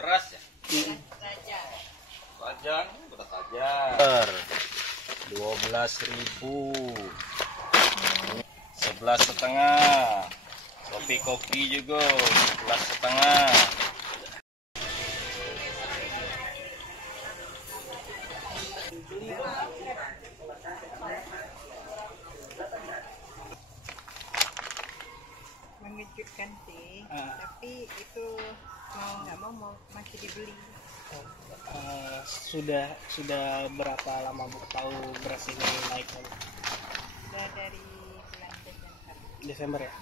Beras ya? Sajang, beras sajang. 12.000. 11,5. Kopi juga 11,5. Mengejutkan sih, tapi itu mau nggak mau masih dibeli. Sudah berapa lama Bu tahu beras ini naik? Sudah dari bulan Desember. Desember ya?